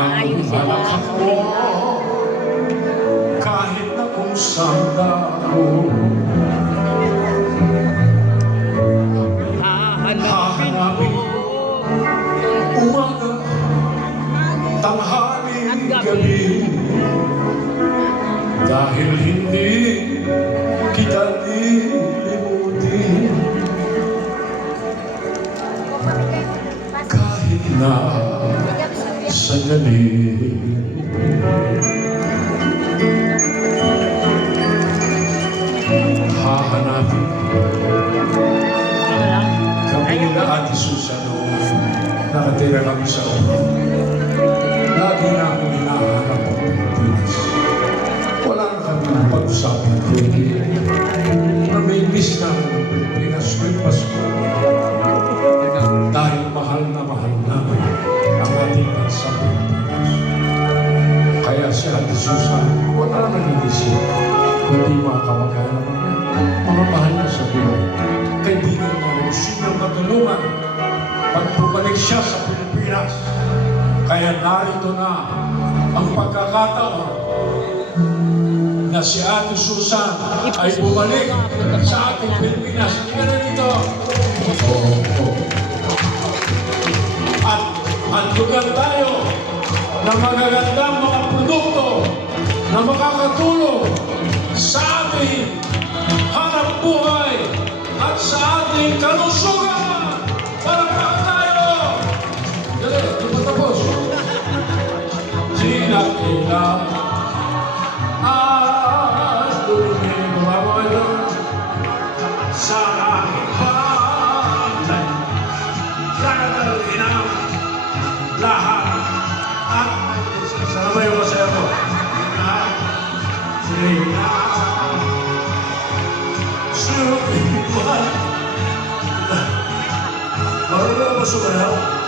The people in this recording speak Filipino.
Ang anak ako, kahit na kung saan ako, hahanapin umaga, tanghali, gabi, dahil hindi kita lilimutin. Kahit na sandali, hahanapin kami nila Ate Susan noong nakatira kami sa ulo. Lagi namin hinahanap ang Pilipinas. Wala na kami pag-usapan kundi namimiss namin ang Pilipinas tuwing Pasko. Dahil mahal namin ang ating bansa Pilipinas. Kaya si Ate Susan, wala nang inisip, kundi mga kamag-anak niya, mga mahal niya sa buhay. Kaibigan niya rin siyang matulungan pag bumalik siya sa Pilipinas. Kaya narito na ang pagkakataon na si Ate Susan ay bumalik sa ating Pilipinas. Hindi na dito. At lugar tayo na magagandang mga produkto na makakatulong sa ating hanap buhay at sa ating kalusugan. Palakpakan tayo! Dali, di ba tapos? Sila-kila at lumibabalo sa aking pantay. Kakadalhin ang lahat at sana ba yung masaya mo? Sila sulipan. Marunong ba sumayaw?